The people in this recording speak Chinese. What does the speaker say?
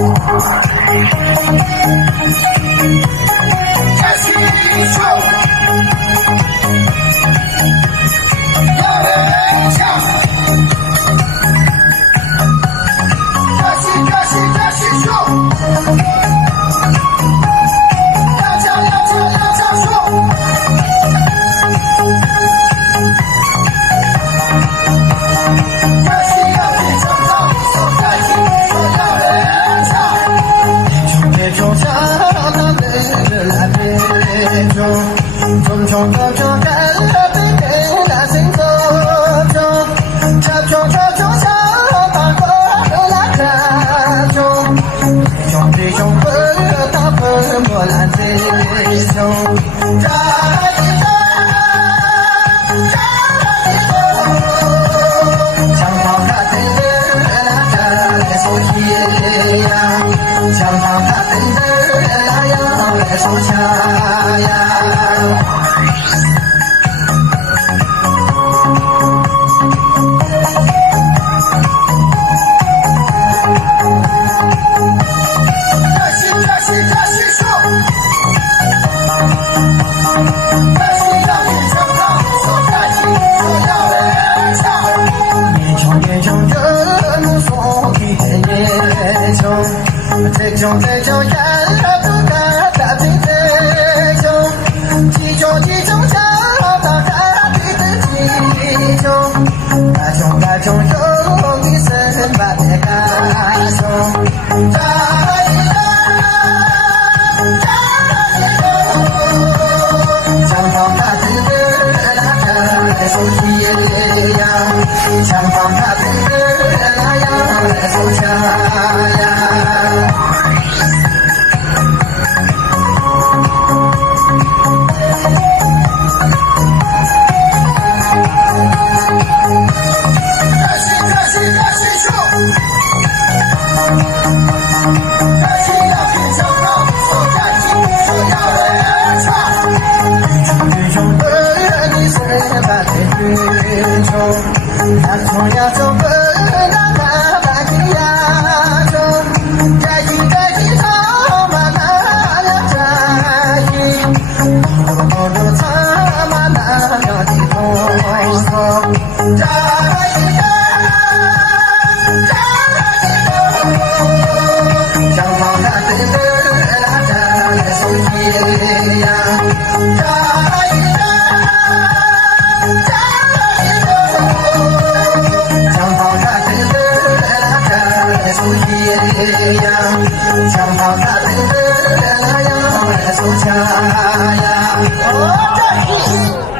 开心手，要人抢，开心手，要抢手，开心要去抢到，手开心说要人抢，别冲向他的来别冲，冲冲冲冲干了杯杯来行走冲，冲冲冲冲向大河来看冲，兄弟兄不他分不来弟兄，战一战，枪炮他对着来战手起呀，枪炮他对着来要来手枪呀。这种眼了不敢打进这种，几种想打开你的几种，那种有你身把的感受，战一战，枪炮他对着那个手机呀，枪炮他对着那样的手枪呀。呀冲呀冲，奔那那白皮呀冲，摘金草嘛那呀摘金，红草嘛那呀的红，摘金枪炮那对着那摘手机呀，摘金。枪炮他对着那样来手枪呀，哦，这